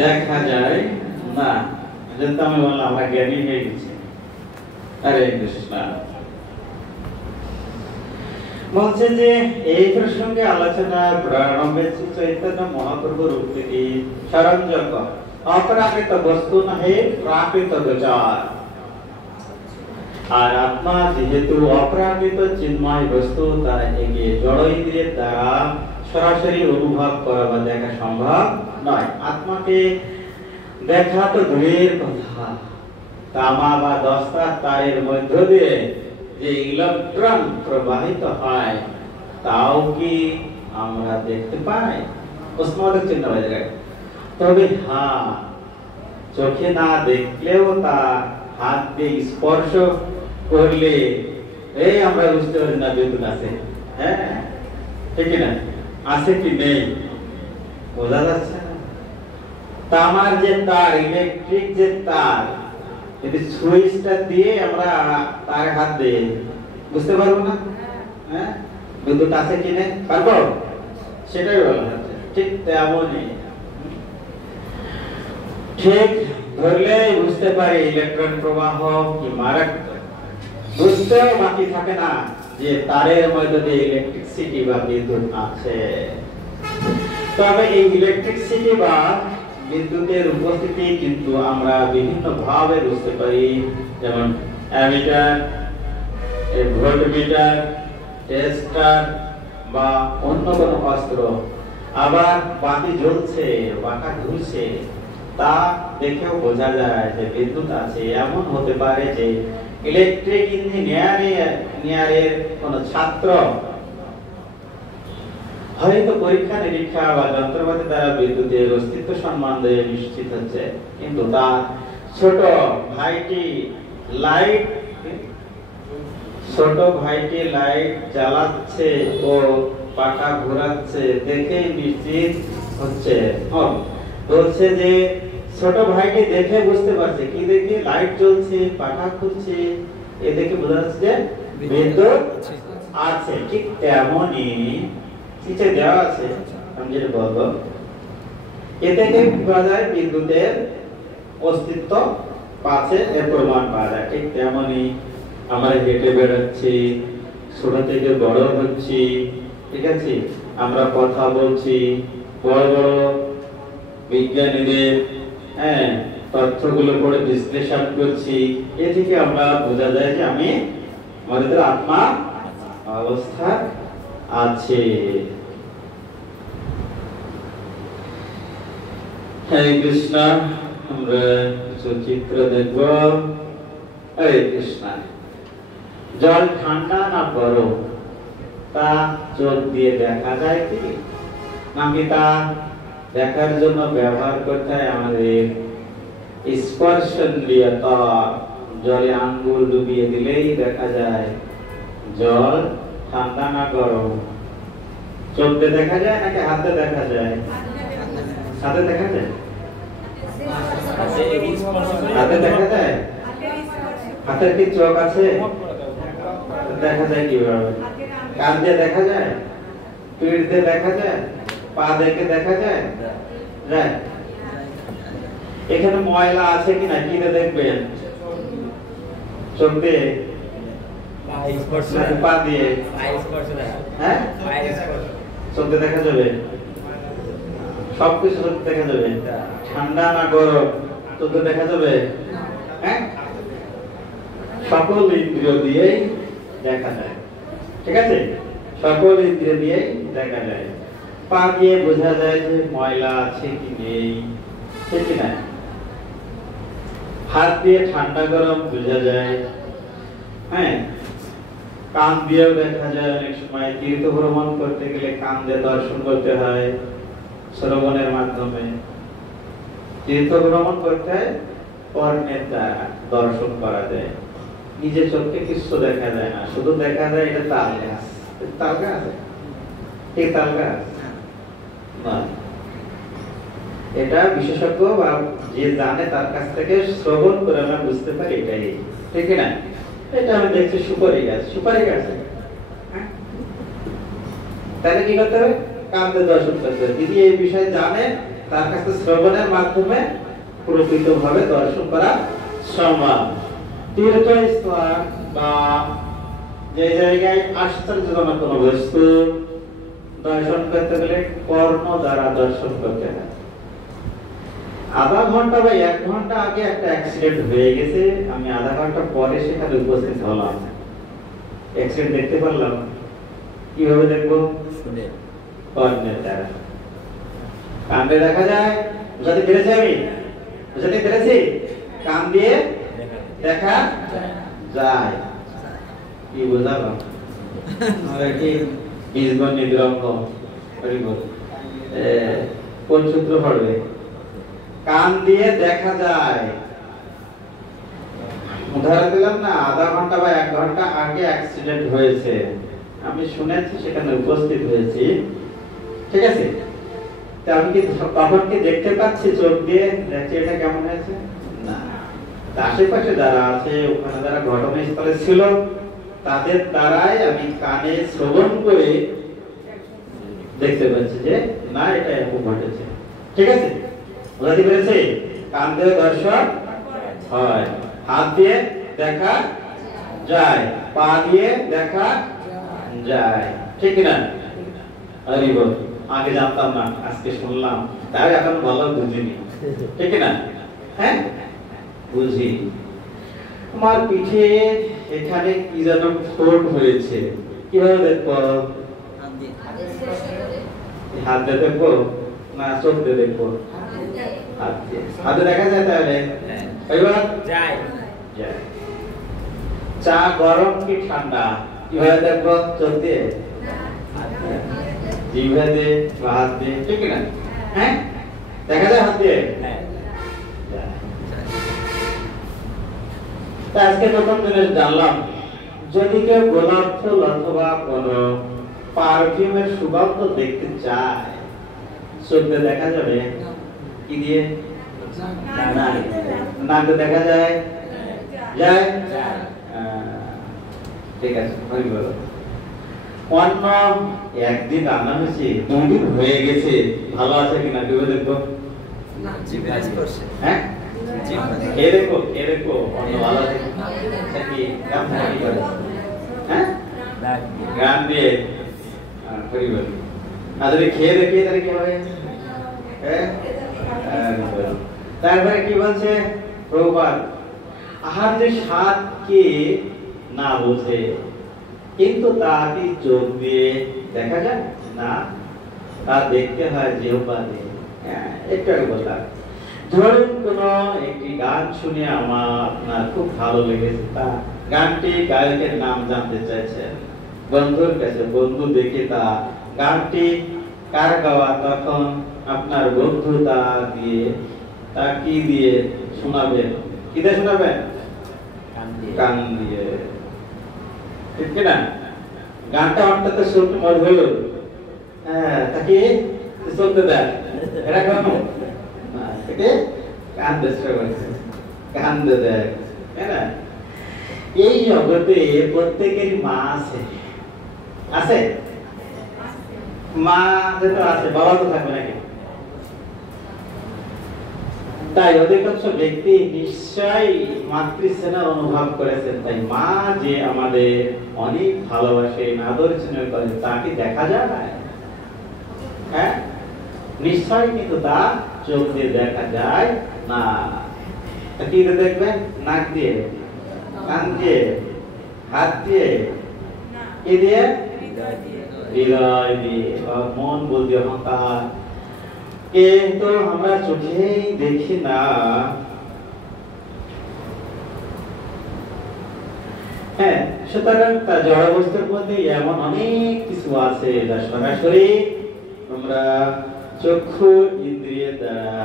দেখা যায় না। যেহেতু আমি বললাম আমরা জ্ঞানী হয়ে গেছি। হরে কৃষ্ণ। বলছে যে এই প্রসঙ্গে আলোচনা প্রারম্ভে চৈতন্য মহাপ্রভুর উক্তিটি স্মরণযোগ্য। অপ্রাকৃত বস্তু নহে প্রাকৃত গোচর। আর আত্মা যেহেতু অপ্রাকৃত চিন্ময় বস্তু, তার একে জড় ইন্দ্রিয়ের দ্বারা সরাসরি অনুভব করা বা দেখা সম্ভব নয়। আত্মাকে দেখা তো দূরের কথা, তামা বা দস্তা তারের মধ্য দিয়ে যে ইলেকট্রন প্রবাহিত হয় তাও কি আমরা দেখতে পাই? প্রশ্নবোধক চিহ্ন হয়ে যায়। তবে হ্যাঁ, চোখে না দেখলেও তা হাত দিয়ে স্পর্শ করলে এই আমরা বুঝতে পারি না বিদ্যুৎ আছে। হ্যাঁ, ঠিক না? আছে কি নেই বোঝা যাচ্ছে না। তামার যে তার, ইলেকট্রিক যে তার, যদি সুইচটা দিয়ে আমরা তার হাত দিয়ে বুঝতে পারবো না। হ্যাঁ, বিদ্যুৎ আছে কি নেই পারবো? সেটাই বলা হচ্ছে। ঠিক তেমনই ঠিক ধরলে বুঝতে পারি ইলেকট্রন প্রবাহ কি মারাত্মক। বুঝতেও বাকি থাকে না যে তারের মধ্যে দিয়ে ইলেকট্রিসিটি বা বিদ্যুৎ আছে। তবে এই ইলেকট্রিসিটি বা বিদ্যুতের উপস্থিতি কিন্তু আমরা বিভিন্ন ভাবে বুঝতে পারি, যেমন অ্যামিটার, ভোল্টমিটার, টেস্টার বা অন্য কোনো অস্ত্র। আবার বাতি জ্বলছে, পাখা ঘুরছে, তা দেখেও বোঝা যায় যে বিদ্যুৎ আছে। এমন হতে পারে যে ইলেকট্রিক ইঞ্জিনিয়ারের কোন ছাত্র হয়তো পরীক্ষা নিরীক্ষা বা যন্ত্রপাতি দ্বারা বিদ্যুতের অস্তিত্ব সম্বন্ধে নিশ্চিত হচ্ছে, কিন্তু তার ছোট ভাইটি লাইট জ্বালাচ্ছে ও পাখা ঘোরাচ্ছে দেখে নিশ্চিত হচ্ছে। বলছে যে ছোট ভাইটি দেখে বুঝতে পারছে, কি দেখে? লাইট জ্বলছে, পাখা ঘুরছে, এ দেখে বোঝা যাচ্ছে যে বিদ্যুৎ আছে। ঠিক তেমনই নিচে দেওয়া আছে, আমি যেটা বলবো, এ থেকে বোঝা যায় বিদ্যুতের অস্তিত্ব আছে, এর প্রমাণ পাওয়া যায়। ঠিক তেমনই আমরা হেঁটে বেড়াচ্ছি, ছোট থেকে বড় হচ্ছি, ঠিক আছে, আমরা কথা বলছি, বড় বড় বিজ্ঞানীদের তথ্যগুলো পড়ে বিশ্লেষণ করছি, এ থেকে আমরা বোঝা যায় যে আমাদের আত্মা অবস্থা আছে। হরে কৃষ্ণ। আমরা কিছু চিত্র দেখব। হরে কৃষ্ণ। জল ঠান্ডা না গরম তা চোখ দিয়ে দেখা যায় কি? নাকি তা দেখার জন্য ব্যবহার করতে হয় আমাদের স্পর্শনীয় তার। জলে আঙ্গুল ডুবিয়ে দিলেই দেখা যায় জল ঠান্ডা না গরম। চোখে দেখা যায় নাকি হাতে দেখা যায়? হাতে দেখা যায়। হাতে দেখা যায়। হাতের কি চোখ আছে? দেখা যায় কিভাবে? কান দিয়ে দেখা যায়, পিঠ দিয়ে দেখা যায়, পা দেখে দেখা যায়? যায়। এখানে ময়লা আছে কিনা কি দেখবেন? চোখ দিয়ে, পা দিয়ে, হ্যাঁ, চোখ দিয়ে দেখা যাবে। সবকিছু চোখ দেখা যাবে। ঠান্ডা না গরম চোখ দেখা যাবে? হ্যাঁ, সকল ইন্দ্রিয় দিয়েই দেখা যায়। ঠিক আছে, সকল ইন্দ্রিয় দিয়েই দেখা যায়। পা দিয়ে বোঝা যায় যে ময়লা আছে কি নেই, ঠিক না? হাত দিয়ে ঠান্ডা গরম বোঝা যায়। হ্যাঁ, কান দিয়েও দেখা যায়। অনেক সময় তীর্থ ভ্রমণ করতে গেলে কান দিয়ে দর্শন করতে হয়, শ্রবণের মাধ্যমে। তীর্থ ভ্রমণ করতে হয়, কর্ণের দ্বারা দর্শন করা যায়। নিজের চোখে কিছু দেখা যায় না, শুধু দেখা যায় এটা তাল গাছ। তাল গাছ, এই তাল গাছ না, এটা বিশেষজ্ঞ বা যে জানে তার কাছ থেকে শ্রবণ করে আমরা বুঝতে পারি এটাই, ঠিক না? এটা আমি দেখছি সুপারি গাছ। সুপারি গাছ তাহলে কি করতে হবে? কান দিয়ে দর্শন করতে হবে। যদি এই বিষয়ে জানে তার কাছে শ্রবণের মাধ্যমে প্রকৃতভাবে দর্শন করা সম্ভব। তীর্থস্থান বা যে জায়গায় আশ্চর্যজনক কোনো বস্তু দর্শন করতে গেলে কর্ণ দ্বারা দর্শন করতে হয়। আধা ঘন্টা বা 1 ঘন্টা আগে একটা অ্যাক্সিডেন্ট হয়ে গেছে, আমি আধা ঘন্টা পরে সেখানে উপস্থিত হলাম, অ্যাক্সিডেন্ট দেখতে পারলাম। কিভাবে দেখবো? কর্ণের দ্বারা। কানে দেখা যায়, বুঝাতে পেরেছি আমি? বুঝাতে পেরেছি? কান দিয়ে দেখা যায়। কি বুঝালাম? আমরা কি বীজগণিত অঙ্ক করিব, কোন সূত্র পড়বে? কান দিয়ে দেখা যায়। উদাহরণ দিলাম না, আধা ঘন্টা বা 1 ঘন্টা আগে অ্যাক্সিডেন্ট হয়েছে, আমি শুনেছি, সেখানে উপস্থিত হয়েছি, ঠিক আছে? তা আমি কি তখন কি দেখতে পাচ্ছি চোখ দিয়ে দেখছি এটা কেমন হয়েছে? না। আশেপাশে যারা আছে, ওখানে যারা ঘটনাস্থলে ছিল, তাদের দ্বারাই আমি কানে শ্রবণ করে দেখতে পাচ্ছি যে না, এটা এরকম ঘটেছে, ঠিক আছে? বুঝতে পেরেছে? কান দিয়ে দর্শন হয়, হাত দিয়ে দেখা যায়, পা দিয়ে দেখা যায়, ঠিক না? আরে বল, আগে জানতাম না, আজকে শুনলাম, তাই এখন ভালো বুঝিনি, ঠিক না? হ্যাঁ, বুঝি। আমার পিঠে এখানে কি যেন ফোট হয়েছে, কিভাবে দেখবো? হাত দিয়ে দেখবো না চোখ দিয়ে দেখবো? হাতে দেখা যায়, তাহলে এবার যায়। চা গরম কি ঠান্ডা কিভাবে দেখবো? চোখ দিয়ে, জিহ্বা দিয়ে বা হাত দিয়ে, ঠিক না? হ্যাঁ, দেখা যায় হাত দিয়ে। আজকে প্রথম জিনিস জানলাম, যদি কেউ গোলাপ ফুল অথবা কোন পারফিউমের সুগন্ধ দেখতে চায়, চোখ দিয়ে দেখা যাবে? কি দিয়ে? নাক দিয়ে দেখা যায়? যায়। ঠিক আছে, ভালো বলো। অন্য একদিন রান্না হয়েছে, 2 দিন হয়ে গেছে, ভালো আছে কিনা কিভাবে দেখবো? হ্যাঁ, খেয়ে দেখো, খেয়ে দেখো অন্য ভালো আছে কি? হ্যাঁ, গান দিয়ে পরিবার। আর যদি খেয়ে দেখি তাহলে কি হবে? তারপরে কি বলছে প্রভুপাদ? আহার যে স্বাদ কে না বোঝে, কিন্তু তা কি চোখ দিয়ে দেখা যায় না, তা দেখতে হয় জিহ্বা দিয়ে। একটু আগে বললাম, ধরুন কোন একটি গান শুনে আপনার খুব ভালো লেগেছে, তা গানটি গায়কের নাম জানতে চাইছেন, বন্ধুর কাছে বন্ধু দেখে তা গানটি কার গাওয়া, তখন আপনার বন্ধু তা কি দিয়ে শোনাবেন? কি দিয়ে শোনাবেন? কান দিয়ে, ঠিক না? গানটা অন্তত শুনতে মধুর, হ্যাঁ, তাকে শুনতে দেয়, এটা কেন? কান দিয়ে দেয়, তাই না? এই জগতে প্রত্যেকেরই মা আছে, আছে? মা যেটা আছে, বাবা তো থাকবে নাকি? তাই অধিকাংশ ব্যক্তি নিশ্চয়ই মাতৃস্নেহ অনুভব করেছেন। তাই মা যে আমাদের অনেক ভালোবাসে, আদর স্নেহ করে, তাকে দেখা যায়? হ্যাঁ, নিশ্চয়ই, কিন্তু তা চোখ দিয়ে দেখা যায় না। কি দিয়ে দেখবেন? নাক দিয়ে, কান দিয়ে, হাত দিয়ে, কি দিয়ে? হৃদয় দিয়ে, মন বুদ্ধি অহংকার, কিন্তু আমরা চোখেই দেখি না। হ্যাঁ, সুতরাং তা জড় বস্তুর মধ্যে এমন অনেক কিছু আছে যা সরাসরি আমরা চক্ষু ইন্দ্রিয় দ্বারা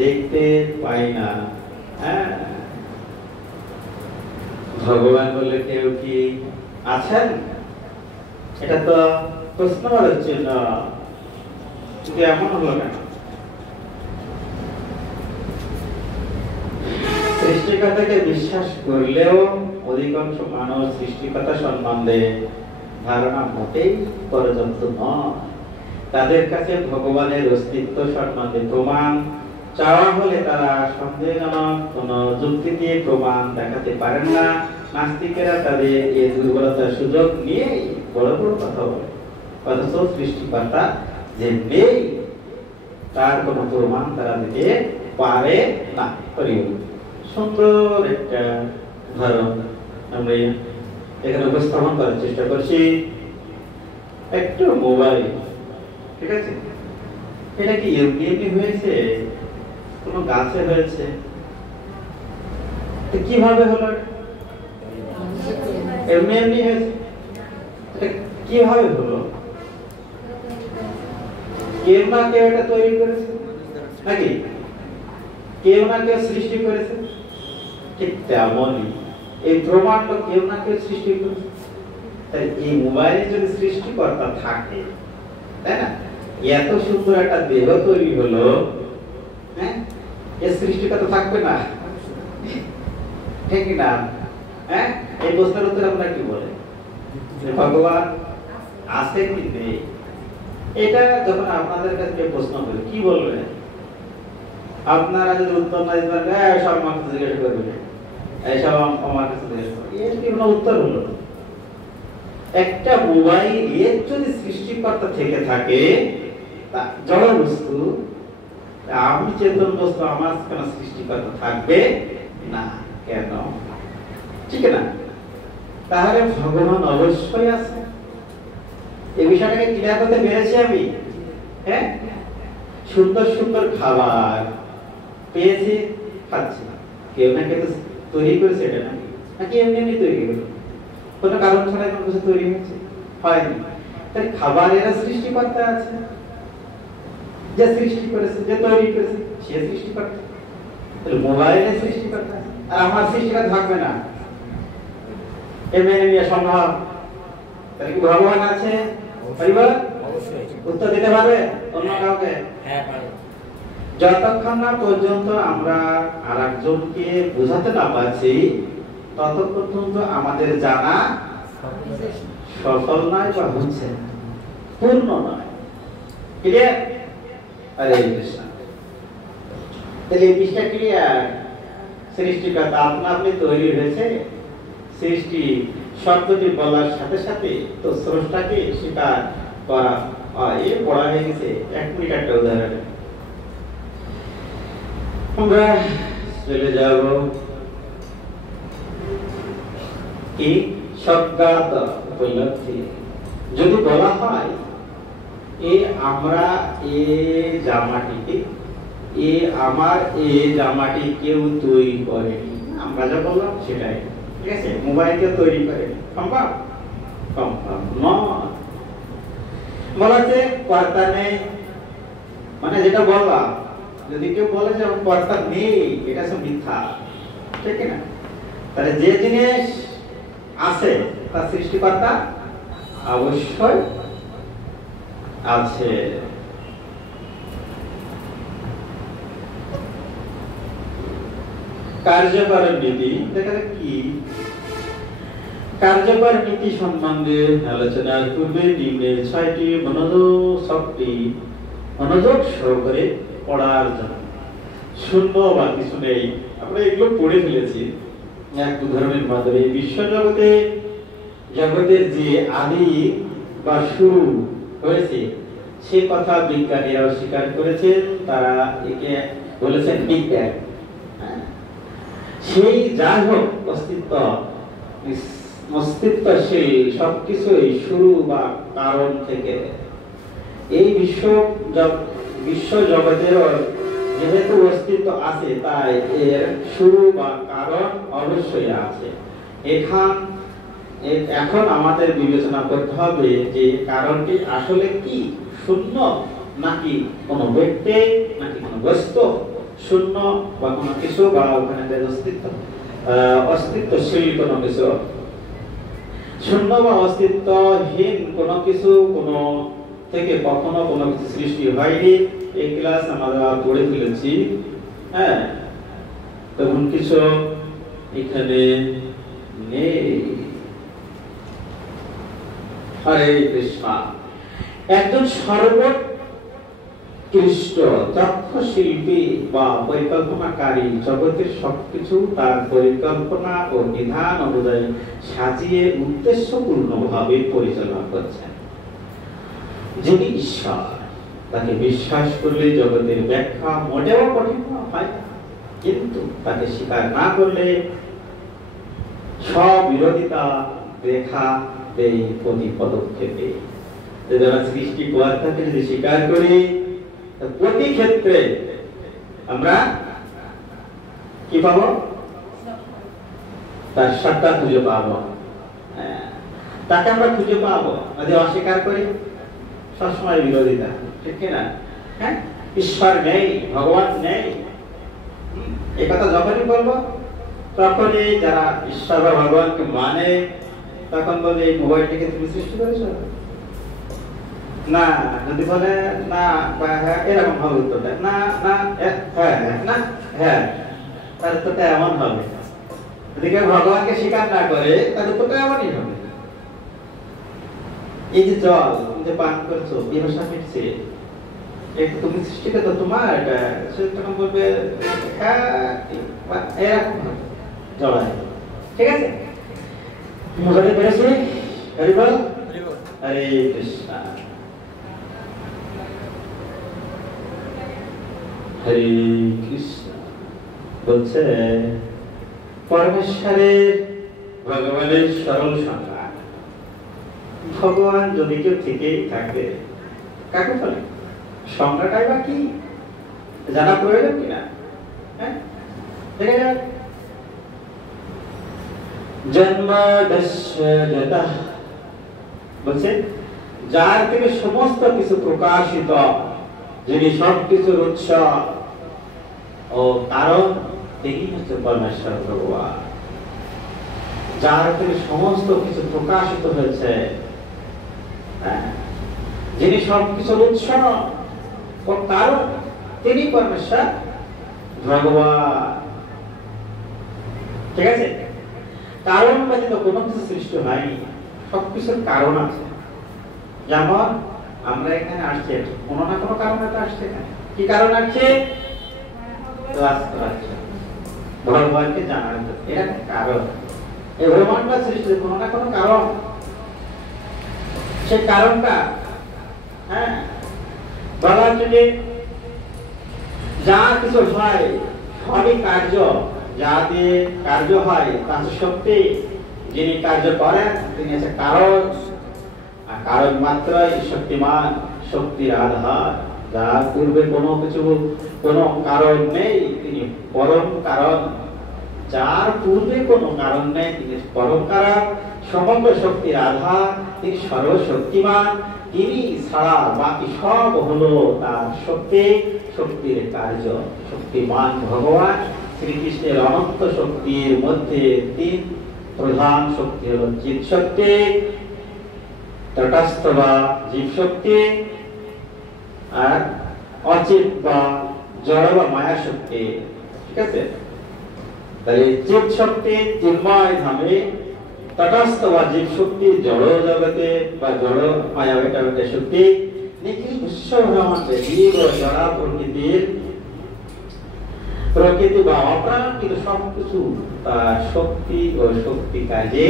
দেখতে পাই না। হ্যাঁ, ভগবান বলে কেউ কি আছেন? এটা তো প্রশ্নবাচক চিহ্ন, কিন্তু এমন হলো কেন? সৃষ্টিকর্তাকে বিশ্বাস করলেও অধিকাংশ মানুষ সৃষ্টিকর্তা সম্বন্ধে ধারণা মোটেই পর্যাপ্ত নয়। তাদের কাছে ভগবানের অস্তিত্ব সম্বন্ধে প্রমাণ চাওয়া হলে তারা সন্দেহজনক কোন যুক্তি দিয়ে প্রমাণ দেখাতে পারেন না। নাস্তিকেরা তাদের এই দুর্বলতার সুযোগ নিয়ে বড় বড় কথা বলে, অথচ সৃষ্টিকর্তা যে নেই তার কোন প্রমাণ তারা দিতে পারে না। সুন্দর একটা উদাহরণ আমরা এখানে উপস্থাপন করার চেষ্টা করছি। একটা মোবাইল, ঠিক আছে, এটা কি এমনি এমনি হয়েছে? কোন গাছে হয়েছে? কিভাবে হলো? এমনি এমনি হয়েছে? কিভাবে হলো? কেউ না কেউ এটা তৈরি করেছে নাকি? কেউ না কেউ সৃষ্টি করেছে। ঠিক তেমনই এই ব্রহ্মাণ্ড কেউ না কেউ সৃষ্টি করেছে। তাই এই মোবাইলে যদি সৃষ্টিকর্তা থাকে, তাই না, এত সুন্দর একটা দেহ তৈরি হলো, হ্যাঁ, এর সৃষ্টিকর্তা থাকবে না? ঠিক না? হ্যাঁ, এই প্রশ্নের উত্তরে আমরা কি বলে? ভগবান আছে কি নেই? এটা যখন আপনাদের কাছে প্রশ্ন করি, কি বলবেন? আপনারা যদি উত্তর না দিতে পারেন, সব আমার কাছে জিজ্ঞেস করবেন, এইসব আমার কাছে জিজ্ঞেস করবেন, এর কি কোনো উত্তর হলো? একটা মোবাইল যদি সৃষ্টিকর্তা থেকে থাকে, জড় বস্তু, আমি চেতন বস্তু, আমার কেন সৃষ্টিকর্তা থাকবে না? কেন? ঠিক না? তাহলে ভগবান অবশ্যই আছে। এই বিষয়টাকে ক্লিয়ার করতে পেরেছি আমি। হ্যাঁ, সুন্দর সুন্দর খাবার পেয়েছি, খাচ্ছি, কেউ না কেউ তৈরি করেছে এটা, নাকি এমনি এমনি তৈরি করে কোনো কারণ ছাড়া কোনো কিছু তৈরি হয়েছে? হয়নি। তাই খাবারের সৃষ্টিকর্তা আছে, যে সৃষ্টি করেছে, যে তৈরি করেছে, সে সৃষ্টিকর্তা। তাহলে মোবাইলের সৃষ্টিকর্তা আর আমার সৃষ্টিকর্তা থাকবে না, এ মেনে নিয়ে সম্ভব? তাহলে কি ভগবান আছে? উত্তর দিতে পারবে অন্য কাউকে? যতক্ষণ না পর্যন্ত আমরা আরেকজনকে বোঝাতে না পারছি, ততক্ষণ পর্যন্ত আমাদের জানা সফল নয় বা হচ্ছে পূর্ণ নয়। ক্লিয়ার? হরে কৃষ্ণ। তাহলে এই বিষয়টা ক্লিয়ার। সৃষ্টিকর্তা আপনা আপনি তৈরি হয়েছে। সৃষ্টি শব্দটি বলার সাথে সাথে তো স্রষ্টাকে স্বীকার করা এ পড়া হয়ে গেছে। 1 মিনিট একটা উদাহরণ আমরা চলে যাব কি সজ্ঞাত উপলব্ধি। যদি বলা হয় আমরা জামাটিকে, আমার জামাটি কেউ তৈরি করেনি, আমরা যা বললাম সেটাই, ঠিক আছে? মোবাইল কেউ তৈরি করেনি, সম্ভব? সম্ভব নয়। বলা যে কর্তা নেই, মানে যেটা বললাম, যদি কেউ বলে যে কর্তা নেই, এটা সব মিথ্যা, ঠিক না? তাহলে যে জিনিস আছে তার সৃষ্টিকর্তা অবশ্যই আছে। কার্যকর নীতি, দেখা যাক কি কার্যকর নীতি সম্বন্ধে আলোচনার পূর্বে নিম্নের 6টি মনোযোগ সহকারে পড়ার জন্য। শূন্য বা কিছু নেই, আমরা এগুলো পড়ে ফেলেছি এক উদাহরণের মাধ্যমে। বিশ্ব জগতের যে আদি বা শুরু হয়েছে সে কথা বিজ্ঞানীরা স্বীকার করেছেন। তারা একে বলেছেন বিজ্ঞান। সেই যাই হোক অস্তিত্বশীল সবকিছুই শুরু বা কারণ থেকে। এই বিশ্ব জগতের যেহেতু অস্তিত্ব আছে, তাই এর শুরু বা কারণ অবশ্যই আছে। এখন আমাদের বিবেচনা করতে হবে যে কারণটি আসলে কি, শূন্য নাকি কোনো ব্যক্তি নাকি কোনো বস্তু, শূন্য বা কোনো কিছু, বা ওখানে অস্তিত্বশীল কোনো কিছু, শূন্য বা অস্তিত্বহীন কোনো কিছু, কোনো থেকে কখনো কোনো কিছু সৃষ্টি হয়নি। এই ক্লাস আমরা পড়ে ফেলেছি। হ্যাঁ, তখন কিছু এখানে নেই। হরে কৃষ্ণ। একজন সর্বোৎকৃষ্ট তথ্যশিল্পী বা পরিকল্পনাকারী জগতের সবকিছু তার পরিকল্পনা ও বিধান অনুযায়ী সাজিয়ে উদ্দেশ্যপূর্ণভাবে পরিচালনা করছেন। যিনি ঈশ্বর, তাকে বিশ্বাস করলে জগতের ব্যাখ্যা মোটেও কঠিন হয় না, কিন্তু তাকে স্বীকার না করলে সব বিরোধিতা দেখা দেয় প্রতি পদক্ষেপে। যারা সৃষ্টিকর্তাকে যদি স্বীকার করি, প্রতি ক্ষেত্রে আমরা কি পাবো? তার সত্তা খুঁজে পাবো, তাকে আমরা খুঁজে পাবো। যদি অস্বীকার করি, সবসময় বিরোধিতা, ঠিক কিনা? হ্যাঁ, ঈশ্বর নেই, ভগবান নেই, এই কথা যখনই বলবো তখনই যারা ঈশ্বর বা ভগবানকে মানে তখন বলে এই মোবাইলটাকে তুমি সৃষ্টি করেছো না। যদি বলে না এরকম হবে উত্তরটা, না না হ্যাঁ না হ্যাঁ, তার উত্তরটা এমন হবে। যদি কেউ ভগবানকে স্বীকার না করে তার উত্তরটা এমনই হবে। এই যে জল যে পান করছো, পিপাসা মিটছে, তুমি সৃষ্টি করছো, তোমার এটা, সে তখন বলবে এরকম জড়ায়। ঠিক আছে, বুঝতে পেরেছি? হরি বল, হরে কৃষ্ণ, হরে কৃষ্ণ। বলছে পরমেশ্বরের, ভগবানের সরল সংজ্ঞা। ভগবান যদি কেউ থেকেই থাকে, কাকে বলে? সংজ্ঞাটাই বা কি জানা প্রয়োজন কিনা? হ্যাঁ, দেখে যাক। বলছে যার থেকে সমস্ত কিছু প্রকাশিত, যিনি সবকিছুর উৎস ও কারণ, তিনি হচ্ছে পরমেশ্বর ভগবান। যার থেকে সমস্ত কিছু প্রকাশিত হয়েছে, যিনি সবকিছুর উৎস ও কারণ, তিনি পরমেশ্বর ভগবান। ঠিক আছে, কারণ ব্যতীত কোনো কিছু সৃষ্টি হয়নি, সবকিছুর কারণ আছে। যেমন আমরা এখানে আসছি, কোনো না কোনো কারণে তো আসছে। কি কারণ আছে? ভগবানকে জানার, এটা কারণ। এই ব্রহ্মাণ্ডটা সৃষ্টির কোনো না কোনো কারণ, সেই কারণটা হ্যাঁ বলা হচ্ছে যে যা কিছু হয় সবই কার্য, যা দিয়ে কার্য হয় তা শক্তি। যিনি কার্য করেন তিনি হচ্ছে কারণ, আর কারণ মাত্রই শক্তিমান, শক্তির আধার। যার পূর্বে কোনো কিছু কোনো কারণ নেই, তিনি পরম কারণ। যার পূর্বে কোনো কারণ নেই, তিনি পরম কারণ, সমগ্র শক্তির আধার, তিনি সর্বশক্তিমান। তিনি ছাড়া বাকি সব হলো তার শক্তি, শক্তির কার্য। শক্তিমান ভগবান শ্রীকৃষ্ণের অনন্ত শক্তির মধ্যে তিন প্রধান শক্তি হলো চিৎ শক্তি, তটস্থ বা জীব শক্তি, আর অচিত বা জড় বা মায়া শক্তি। ঠিক আছে, তাহলে চিৎ শক্তি চিন্ময় ধামে, তটস্থ বা জীব শক্তি জড় জগতে বা জড় মায়া এটা শক্তি। নিখিল বিশ্ব ব্রহ্মাণ্ডে জীব ও জড়া প্রকৃতির, প্রকৃতি বা অপ্রাকৃত সবকিছু তার শক্তি ও শক্তি কাজে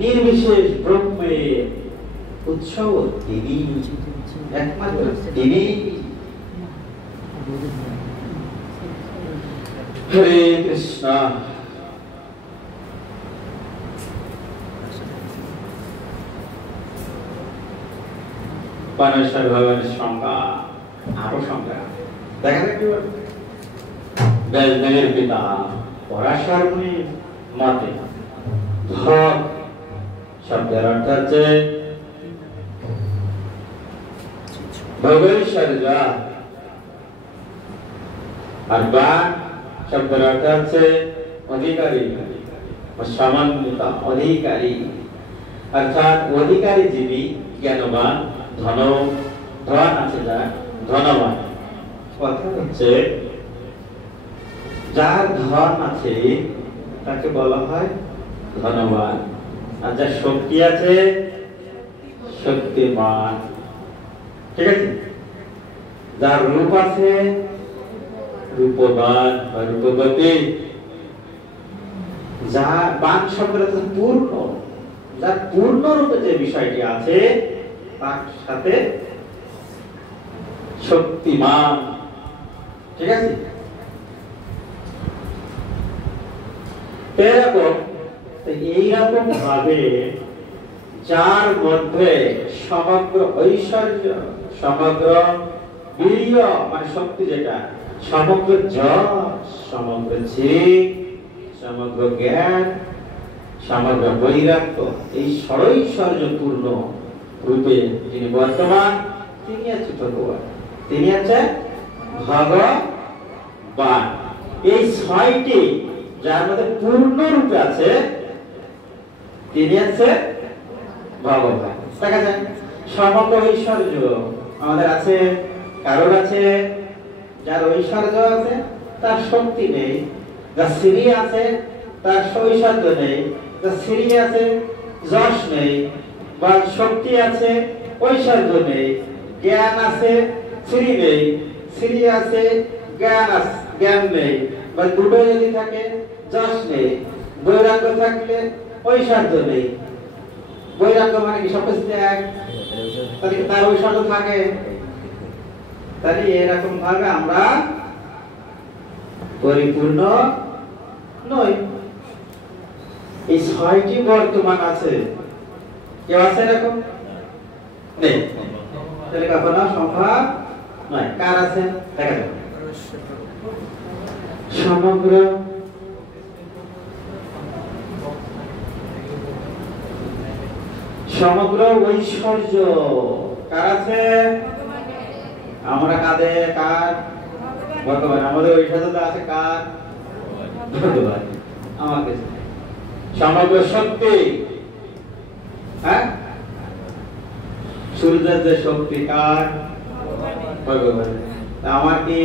নির্বিশেষ ব্রহ্মের উৎস তিনি, একমাত্র তিনি। হরে কৃষ্ণ। পরমেশ্বর ভগবানের সংজ্ঞা, আরো সংজ্ঞা দেখা যাক কি বলে। বেদবেদের পিতা পরাশর মুনির মতে ভগ শব্দের অর্থ হচ্ছে ভগৈশ্বর্য, আর বান শব্দের অর্থ হচ্ছে অধিকারী, সমন্বিত অধিকারী, অর্থাৎ অধিকারী জীবী, জ্ঞানবান, ধন আছে যার, ধনবান। কথা হচ্ছে যার ধন আছে তাকে বলা হয় ধনবান, আর যার শক্তি আছে শক্তিমান। ঠিক আছে? যার রূপ আছে রূপবান বা রূপবতী, যা বান শব্দের পূর্ণ, যার পূর্ণ রূপে যে বিষয়টি আছে তার সাথে শক্তিমান। ঠিক আছে? এরকম এইরকম ভাবে যার মধ্যে সমগ্র ঐশ্বর্য, সমগ্র বীর্য মানে শক্তি, যেটা সমগ্র যশ, সমগ্র চিৎ, সমগ্র জ্ঞান, সমগ্র বৈরাগ্য, এই ষড়ৈশ্বর্য পূর্ণ রূপে যিনি বর্তমান, তিনি আছে ভগবান, তিনি আছে ভগবান। এই ছয়টি যার মধ্যে পূর্ণ রূপে আছে তিনি আছে ভগবান। দেখা যায় সমগ্র ঐশ্বর্য আমাদের আছে, কারোর আছে, যার ঐশ্বর্য আছে তার শক্তি নেই, যার শ্রী আছে তার ঐশ্বর্য নেই, যার শ্রী আছে যশ নেই, বা শক্তি আছে ঐশ্বর্য নেই, জ্ঞান আছে শ্রী নেই, শ্রী আছে জ্ঞান নেই, বা দুটো যদি থাকে যশ নেই, বৈরাগ্য থাকলে ঐশ্বর্য নেই। বৈরাগ্য মানে কি সবকিছু এক, তাহলে তার ঐশ্বর্য থাকে। তাহলে এরকম ভাবে আমরা পরিপূর্ণ নই। এই ছয়টি বর্তমান আছে, কেউ আছে এরকম নেই, তাহলে কখনো সম্ভব নয়। কার আছে দেখা যাবে সমগ্র সমগ্র ঐশ্বর্য কার আছে? আমরা কাঁদে কার? ভগবান। আমাদের ঐশ্বর্য আছে কার? ভগবান। আমাকে সমগ্র শক্তি, হ্যাঁ, সূর্যের যে শক্তি কার? ভগবান। আমার কি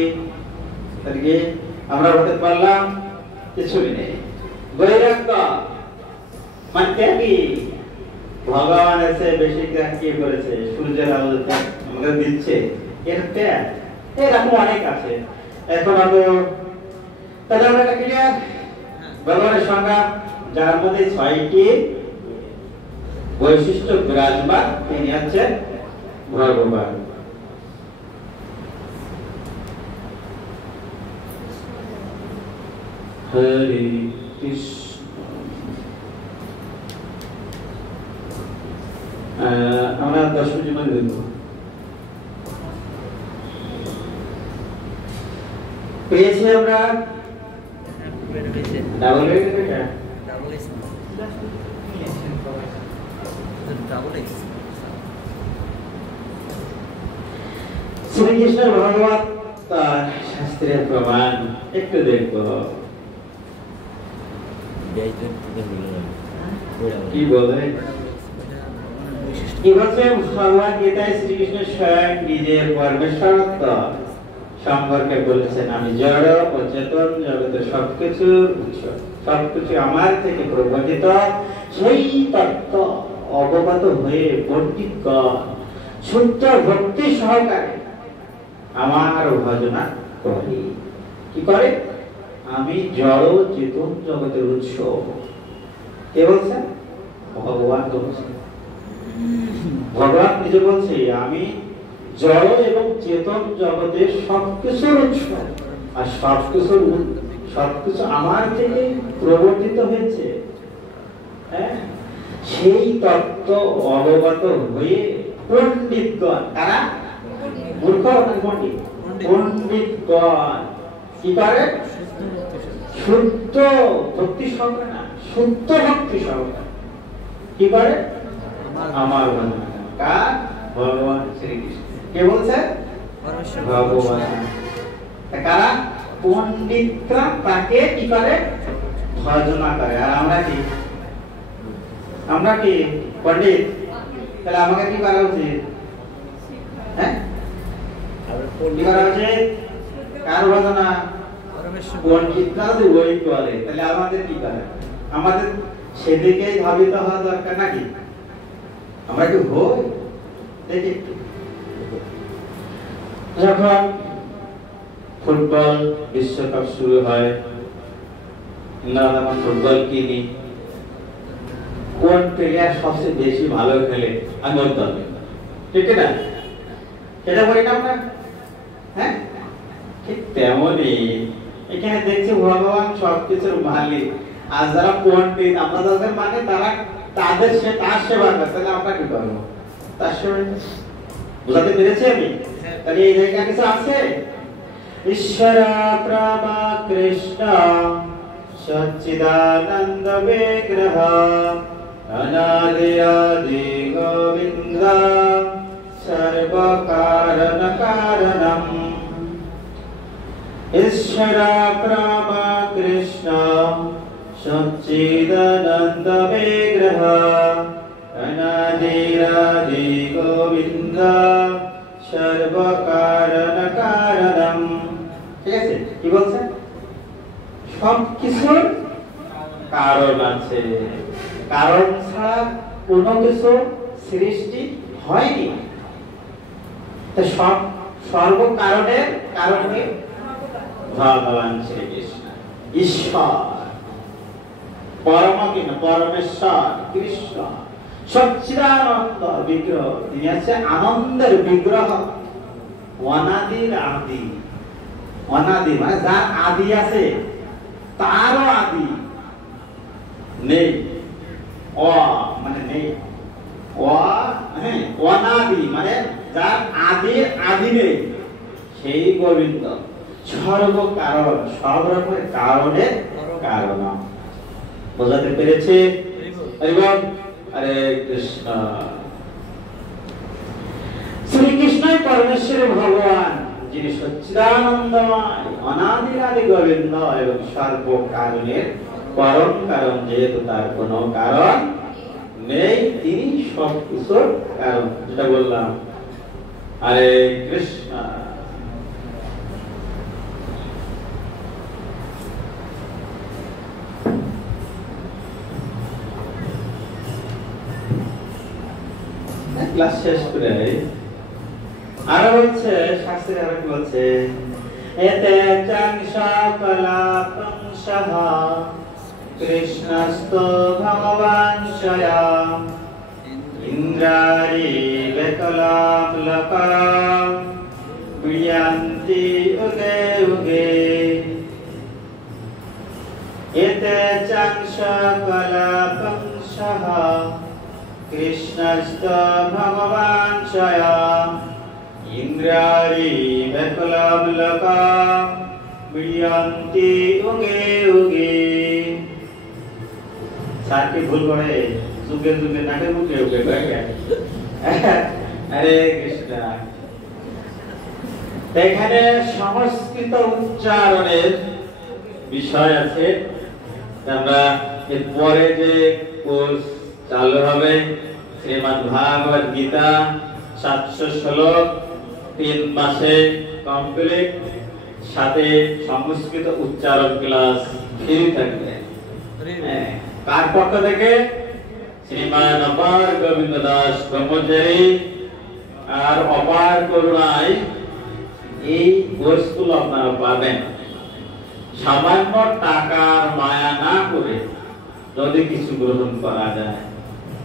আমরা বলতে পারলাম কিছুই নেই। বৈরাগ্য মানে কি ভগবান এসে বেশি কি করেছে, সূর্যের আলো আমাদের দিচ্ছে, এটা এরকম অনেক আছে। এখন তাহলে আমরা এটা ক্লিয়ার। ভগবানের সংজ্ঞা, যার মধ্যে ছয়টি বৈশিষ্ট্য বিরাজমান, তিনি হচ্ছেন ভগবান। হরে কৃষ্ণ। আমরা 10 মিনিট মানে দেখব। পেয়েছি আমরা ডাবল শ্রীকৃষ্ণ ভগবান তার শাস্ত্রের প্রমাণ একটু দেখব। কি বলে? কি বলছে ভগবান গীতায়? শ্রীকৃষ্ণ স্বয়ং নিজের পরমেশ্বরত্ব সম্পর্কে বলেছেন, আমি জড় ও চেতন জগতের সবকিছুর উৎস, সবকিছু আমার থেকে প্রবর্তিত। সেই তত্ত্ব অবগত হয়ে পণ্ডিতগণ শুদ্ধ ভক্তি সহকারে আমার ভজনা করে। কি করে? আমি জড় চেতন জগতের উৎস। কে বলছে? ভগবান বলছে। ভগবান নিজে বলছে আমি জড় এবং চেতন জগতের সবকিছুর উৎস, আর সবকিছু আমার থেকে প্রবর্তিত হয়েছে। সেই তত্ত্ব অবগত হয়ে পণ্ডিতগণ, তারা মূর্খ পণ্ডিত, পণ্ডিতগণ কি করে? শুদ্ধ ভক্তি সহকারে, না শুদ্ধ ভক্তি সহকারে কি করে? আমার ভজনা। কার? ভগবান শ্রীকৃষ্ণ। কে বলছে? ভগবান। কারা? পণ্ডিতরা তাকে কি করে? ভজনা করে। আর আমরা কি? আমরা কি পণ্ডিত? তাহলে আমাকে কি করা উচিত? হ্যাঁ, কি করা উচিত? কার ভজনা? পণ্ডিতরা যদি ওই করে তাহলে আমাদের কি করে? আমাদের সেদিকেই ধাবিত হওয়া দরকার নাকি? আমরা কি হই? দেখি যখন ফুটবল বিশ্বকাপ শুরু হয়, আমরা ফুটবল কিনি, কোন প্লেয়ার সবচেয়ে বেশি ভালো খেলে আমি বলতে হবে, ঠিক না? সেটা বলি না আমরা, হ্যাঁ? ঠিক তেমনই এখানে দেখছি ভগবান সবকিছুর মালিক, আর যারা পণ্ডিত আমরা যাদের মানে তারা তাদের তার সেবা করে, তাহলে আমরা কি করবো? তার সেবা বুঝাতে পেরেছি আমি? তাহলে এই জায়গায় কিছু আছে। ঈশ্বর প্রভা কৃষ্ণ সচ্চিদানন্দ বিগ্রহ অনাদি আদি গোবিন্দ সর্ব কারণ কারণম। ঈশ্বর প্রভা কৃষ্ণ সচ্চিদানন্দ বিগ্রহ অনাদি আদি গোবিন্দ সর্ব কারণ কারণম। ঠিক আছে, কি বলছেন? সব কিছুর কারণ আছে, কারণ ছাড়া কোনো কিছু সৃষ্টি হয়নি। তো সব সর্ব কারণের কারণে ভগবান শ্রীকৃষ্ণ, ঈশ্বর, পরমেশ্বর কৃষ্ণ সচ্চিদানন্দ বিগ্রহ, তিনি আছে আনন্দের বিগ্রহ। অনাদির আদি, অনাদি মানে যার আদি আছে তারও আদি নেই, মানে নেই, অনাদি মানে যার আদির আদি নেই, সেই গোবিন্দ সর্ব কারণ, সব রকমের কারণের কারণ। বোঝাতে পেরেছি? হরে কৃষ্ণ। শ্রীকৃষ্ণই পরমেশ্বর ভগবান, যিনি সচ্চিদানন্দময় অনাদি আদি গোবিন্দ এবং সর্ব কারণের পরম কারণ। যেহেতু তার কোনো কারণ নেই, তিনি সব কিছুর কারণ, যেটা বললাম। হরে কৃষ্ণ। ক্লাস শেষ করে আর বলছে, শাস্ত্রে আর বলছে, এতে চাং সকলাপংসহ কৃষ্ণস্তো ভগবান স্বয়ং ইন্দ্রারি বেকলাম লোকাম বিয়ান্তি উগে উগে। এতে চাং সকলাপংসহ কৃষ্ণস্ত ভগবান স্বয়ং ইন্দ্রারি বেকলাম লোকাম বিয়ান্তি উগে উগে। স্যার কি ভুল করে? যুগে যুগে নাকে মুখে উগে উগে। হরে কৃষ্ণ। এখানে সংস্কৃত উচ্চারণের বিষয় আছে। আমরা এরপরে যে কোর্স চালু হবে, শ্রীমদ্ ভাগবত গীতা 700 শ্লোক 3 মাসে কমপ্লিট, সাথে সংস্কৃত উচ্চারণ ক্লাস ফ্রি থাকবে। কার পক্ষ থেকে? শ্রীমান অপার গোবিন্দ দাস ব্রহ্মচারী আর অপার করুণায় এই কোর্সগুলো আপনারা পাবেন। সামান্য টাকার মায়া না করে যদি কিছু গ্রহণ করা যায়,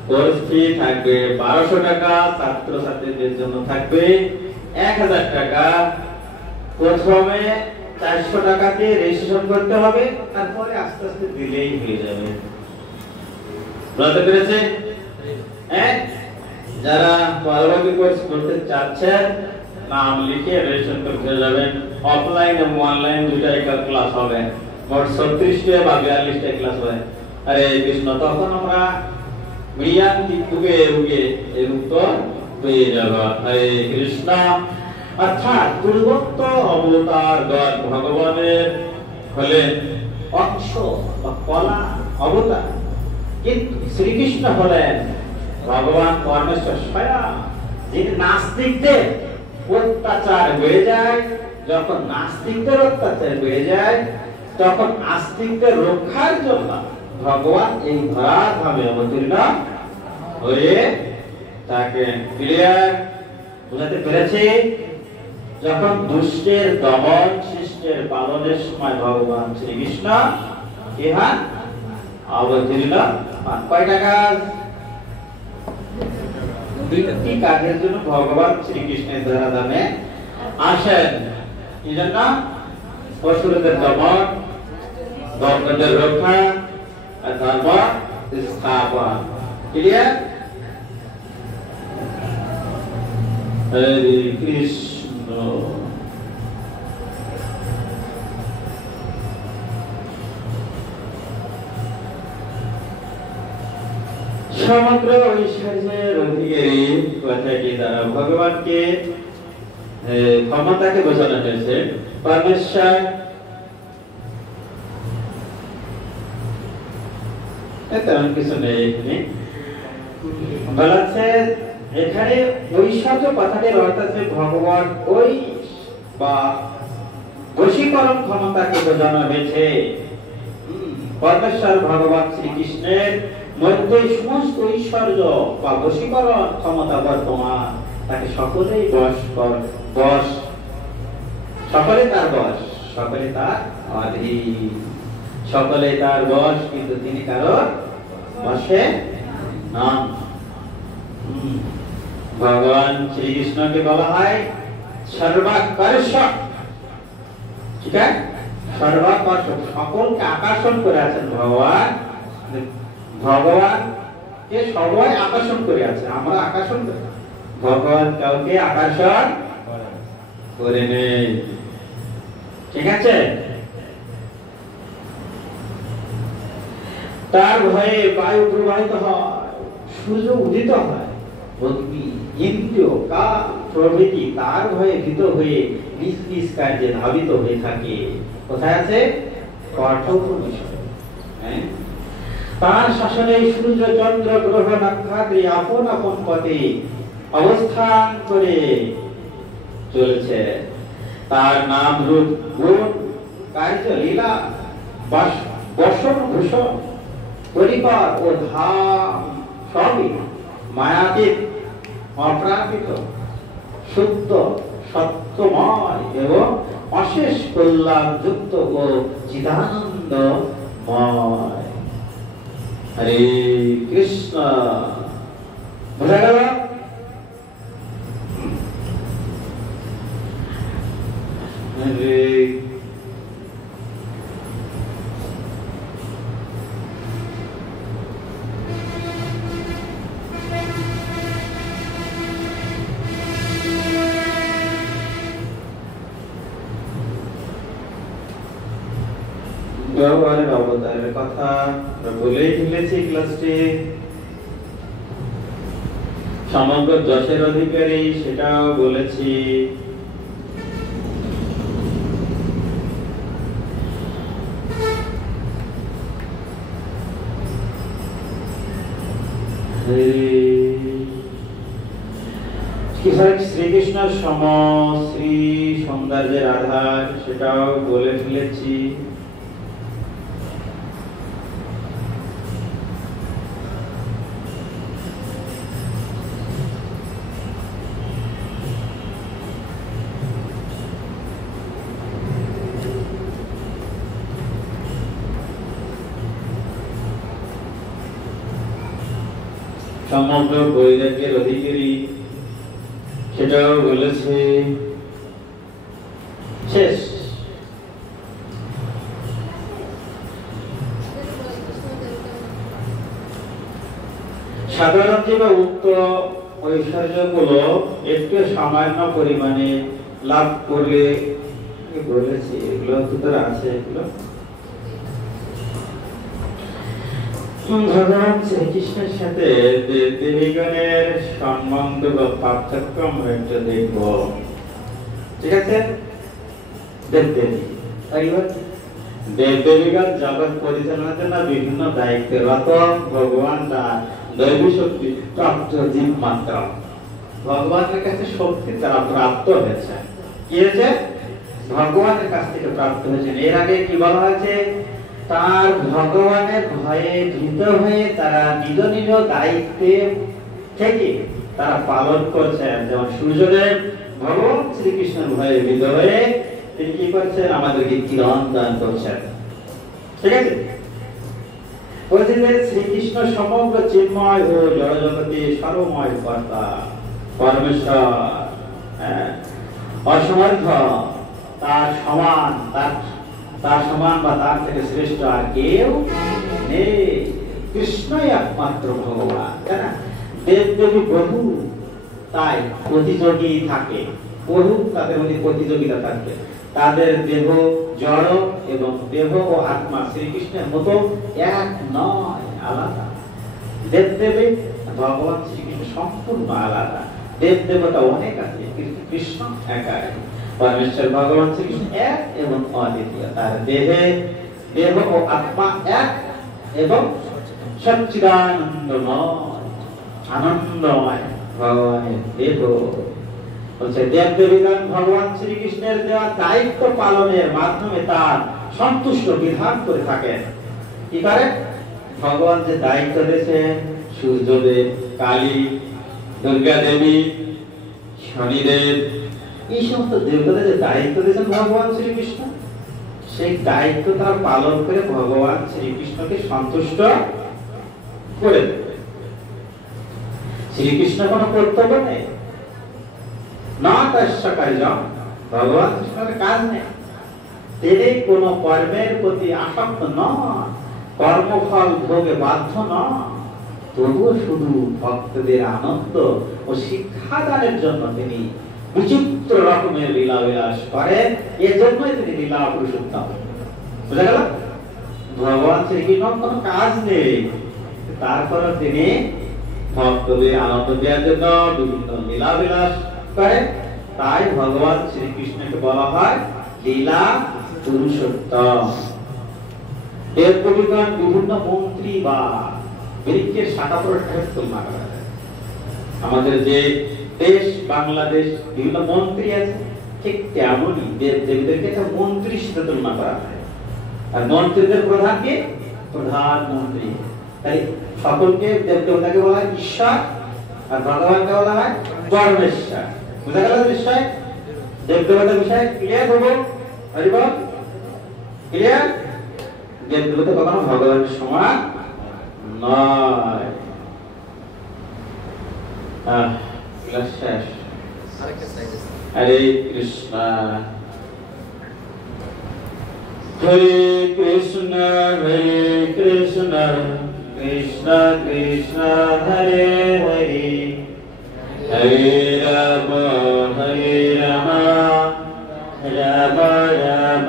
কোর্স ফি থাকবে 1200 টাকা, ছাত্রছাত্রীদের জন্য থাকবে 1000 টাকা। প্রথমে 400 টাকা দিয়ে রেজিস্ট্রেশন করতে হবে, তারপরে আস্তে আস্তে দিলেই হয়ে যাবে। বুঝতে পেরেছে? যারা পরবর্তী কোর্স করতে চাচ্ছেন, নাম লিখে রেজিস্ট্রেশন করতে যাবেন। অফলাইন এবং অনলাইন দুটাই ক্লাস হবে, মোট 36টা বা 42টা ক্লাস হবে। হরে কৃষ্ণ। তখন আমরা বিয়ান্তি উগে উগে এর উত্তর পেয়ে যাব। হরে কৃষ্ণ। অর্থাৎ পূর্বোক্ত অবতারগণ ভগবানের হলেন অংশ বা কলা অবতার, কিন্তু শ্রীকৃষ্ণ হলেন ভগবান পরমেশ্বর স্বয়ং, যিনি নাস্তিকদের অত্যাচার বেড়ে যায়। যখন নাস্তিকদের অত্যাচার বেড়ে যায়, তখন আস্তিকদের রক্ষার জন্য ভগবান এই ধরাধামে অবতীর্ণ হয়ে থাকেন। ক্লিয়ার? বুঝাতে পেরেছি? যখন দুষ্টের দমন শিষ্টের পালনের সময় ভগবান শ্রীকৃষ্ণ ইহা অবতীর্ণ হন। কয়টা কাজ? দুইটি কাজের জন্য ভগবান শ্রীকৃষ্ণের ধরাধামে আসেন। এই জন্য অসুরদের দমন, দম্পতির রক্ষা, ধর্ম স্থাপন। ক্লিয়ার? হরে কৃষ্ণ। সমগ্র ঐশ্বর্যের অধিকারী কথাটি দ্বারা ভগবানকে ক্ষমতাকে বোঝানো হয়েছে। পরমেশ্বর তেমন কিছু নেই এখানে। বলা আছে এখানে ঐশ্বর্য কথাটির অর্থ আছে ভগবান ওই বা বশীকরণ ক্ষমতাকে বোঝানো হয়েছে। পরমেশ্বর ভগবান শ্রীকৃষ্ণের মধ্যে সমস্ত ঐশ্বর্য বা বশীকরণ ক্ষমতা বর্তমান, তাকে সকলেই বশ, সকলে তার বশ, সকলে তার অধীন, সকলে তার বশ, কিন্তু তিনি কারো বশে নন। ভগবান শ্রীকৃষ্ণকে বলা হয় সর্বাকর্ষক। ঠিক আছে? সর্বাকর্ষক, সকলকে আকর্ষণ করে আছেন ভগবান। ভগবানকে সবাই আকর্ষণ করে আছে, আমরা আকর্ষণ করি, ভগবান কাউকে আকর্ষণ করে নেই। ঠিক আছে? তার ভয়ে বায়ু প্রবাহিত হয়, সূর্য উদিত হয়, অগ্নি, ইন্দ্রিয়, কাল প্রভৃতি তার ভয়ে ভীত হয়ে নিজ নিজ কার্যে ধাবিত হয়ে থাকে। কোথায় আছে? কঠোপনিষদে। তার শাসনে সূর্য, চন্দ্র, গ্রহ, নক্ষত্র আপন আপন পথে অবস্থান করে চলেছে। তার নাম, রূপ, গুণ, কার্য, লীলা, বসন, ভূষণ, পরিবার ও ধাম সবই মায়াতীত, অপ্রাকৃত, শুদ্ধ, সত্যময় এবং অশেষ কল্যাণ যুক্ত ও চিদানন্দময়। হরে কৃষ্ণ। বোঝা গেল? ভগবানের অবতারের কথা বলেই ফেলেছি ক্লাসটি। সমগ্র যশের অধিকারী সেটাও বলেছি। শ্রীকৃষ্ণ সম শ্রী সৌন্দর্যের আধার সেটাও বলে ফেলেছি। সমগ্র বৈরাগ্যের অধিকারী সেটাও বলেছে। শেষ। সাধারণত বা উক্ত ঐশ্বর্যগুলো একটু সামান্য পরিমাণে লাভ করলে বলেছি, এগুলো তো আছে। এগুলো ভগবান শ্রীকৃষ্ণের সাথে দেবীগণের সম্বন্ধ বা পার্থক্য আমরা একটু দেখব। ঠিক আছে? দেবদেবীগণ জগৎ পরিচালনার জন্য বিভিন্ন দায়িত্বে রত। ভগবান তার দৈবী শক্তি প্রাপ্ত জীব মাত্র। ভগবানের কাছে শক্তি তারা প্রাপ্ত হয়েছে। কি হয়েছে? ভগবানের কাছ থেকে প্রাপ্ত হয়েছে। এর আগে কি বলা হয়েছে? তার ভগবানের ভয়ে ভীত হয়ে তারা নিজ নিজ দায়িত্বে থেকে তারা পালন করছেন। যেমন সূর্যদেব ভগবান শ্রীকৃষ্ণের ভয়ে হৃদয়ে তিনি কি করছেন? আমাদেরকে কিরণ দান করছেন। ঠিক আছে? বলছেন যে শ্রীকৃষ্ণ সমগ্র চিন্ময় ও জড়জগতে সর্বময় কর্তা, পরমেশ্বর, অসমর্থ, তার সমান বা তার থেকে শ্রেষ্ঠ আর কেউ নেই। কৃষ্ণই একমাত্র ভগবান। দেব দেবী বহু, তাই প্রতিযোগী থাকে, বহু তাদের মধ্যে প্রতিযোগিতা থাকে। তাদের দেহ জড় এবং দেহ ও আত্মা শ্রীকৃষ্ণের মতো এক নয়, আলাদা। দেব দেবী ভগবান শ্রীকৃষ্ণ সম্পূর্ণ আলাদা। দেব দেবতা অনেক আছে, কিন্তু কৃষ্ণ একাই। পরমেশ্বর ভগবান শ্রীকৃষ্ণ এক এবং অদ্বিতীয়। তার দেহ ও আত্মা এক এবং সচ্চিদানন্দময়, আনন্দময় ভগবানের দেহ। বলছে দেব দেবীগণ ভগবান শ্রীকৃষ্ণের দেওয়া দায়িত্ব পালনের মাধ্যমে তার সন্তুষ্ট বিধান করে থাকেন। কি করে? ভগবান যে দায়িত্ব দিয়েছেন, সূর্যদেব, কালী, দুর্গা দেবী, শনিদেব, এই সমস্ত দেবতাদের যে দায়িত্ব দিয়েছেন ভগবান শ্রীকৃষ্ণ, সেই দায়িত্ব তার পালন করে ভগবান শ্রীকৃষ্ণকে সন্তুষ্ট করে দেবে। শ্রীকৃষ্ণ কোনো কর্তব্য নেই, না তার কার্যম, ভগবান কৃষ্ণের কাজ নেই। তিনি কোন কর্মের প্রতি আসক্ত নন, কর্মফল ভোগে বাধ্য নন। তবুও শুধু ভক্তদের আনন্দ ও শিক্ষাদানের জন্য তিনি বিচিত্র রকমের লীলা বিলাস করেন। এজন্যই তিনি লীলা পুরুষোত্তম। বুঝা গেল? ভগবান শ্রীকৃষ্ণের কোনো কাজ নেই, তারপরে তিনি ভক্তদের আনন্দ দেওয়ার জন্য বিভিন্ন লীলা বিলাস করেন। তাই ভগবান শ্রীকৃষ্ণকে বলা হয় লীলা পুরুষোত্তম। এর কবিগণ বিভিন্ন মন্ত্রী বা বৃক্ষের শাখা প্রশাখার তুলনা করা যায়। আমাদের যে দেশ বাংলাদেশ বিভিন্ন মন্ত্রী আছে, ঠিক তেমনই দেব দেবীদেরকে একটা মন্ত্রীর সাথে তুলনা করা হয়। আর মন্ত্রীদের প্রধানকে প্রধানমন্ত্রী। তাই সকলকে দেব দেবতাকে বলা হয় ঈশ্বর, আর ভগবানকে বলা হয় পরমেশ্বর। বুঝা গেল বিষয়? দেব দেবতার বিষয় ক্লিয়ার হবো? হরিবল ক্লিয়ার? দেব দেবতা কখনো ভগবানের সমান নয়। হরে কৃষ্ণ হরে কৃষ্ণ হরে কৃষ্ণ কৃষ্ণ কৃষ্ণ হরে হরে হরে রাম রাম রাম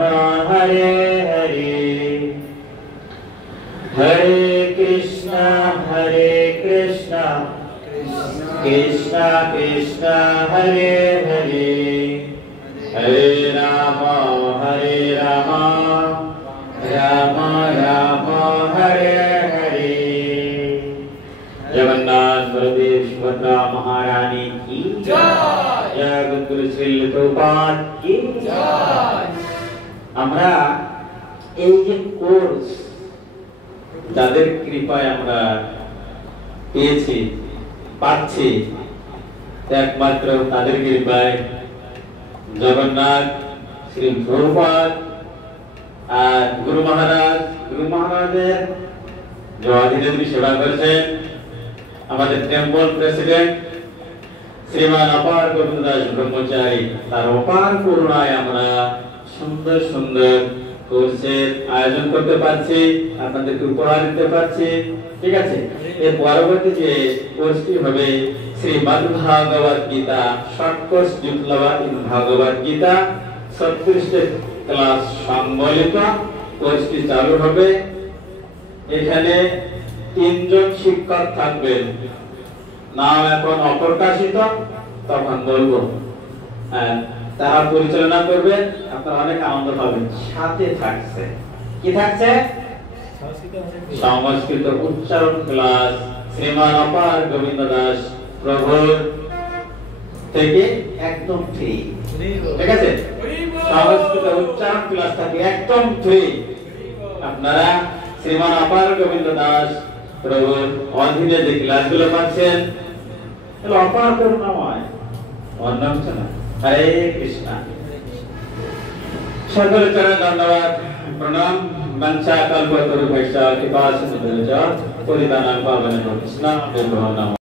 হরে হরে হরে কৃষ্ণ কৃষ্ণ কৃষ্ণ হরে হরে হরে রাম রাম রাম হরে হরে। জগন্নাথ বলদেব সুভদ্রা মহারানী কি জয়, জগৎগুরু শ্রী প্রভুপাদ কি জয়। আমরা এই যে কোর্স যাদের কৃপায় আমরা পাচ্ছি, একমাত্র তাদের কৃপায়। জগন্নাথ শ্রী প্রভুপাদ আর গুরু মহারাজের যে অধীনে তিনি সেবা করেছেন, আমাদের টেম্পল প্রেসিডেন্ট শ্রীমান অপার গোবিন্দ দাস ব্রহ্মচারী, তার অপার করুণায় আমরা সুন্দর সুন্দর কোর্সের আয়োজন করতে পারছি, আপনাদেরকে উপহার দিতে পারছি। ঠিক আছে? এর পরবর্তী যে কোর্সটি হবে Shrimad Bhagavad Gita short course diploma in Bhagavad Gita, 36টি ক্লাস সম্বলিত কোর্সটি চালু হবে। এখানে 3 জন শিক্ষক থাকবেন, নাম এখন অপ্রকাশিত, তখন বলবো। তারা পরিচালনা করবেন, আপনারা অনেক আনন্দ পাবেন। সাথে থাকছে কি থাকছে? সংস্কৃত উচ্চারণ ক্লাস শ্রীমান অপার গোবিন্দ দাস প্রভুর থেকে একদম ফ্রি। ঠিক আছে? সংস্কৃত উচ্চারণ ক্লাস থাকে একদম ফ্রি। আপনারা শ্রীমান অপার গোবিন্দ দাস প্রভুর অধীনে যে ক্লাসগুলো পাচ্ছেন, অপার করুণাময়, অন্য কিছু না। হরে কৃষ্ণ। সকলে চরণ ধন্যবাদ প্রণাম। বংশা কল্পতরু বৈশা কৃপা সিন্ধু পরিদান পাবন কৃষ্ণ।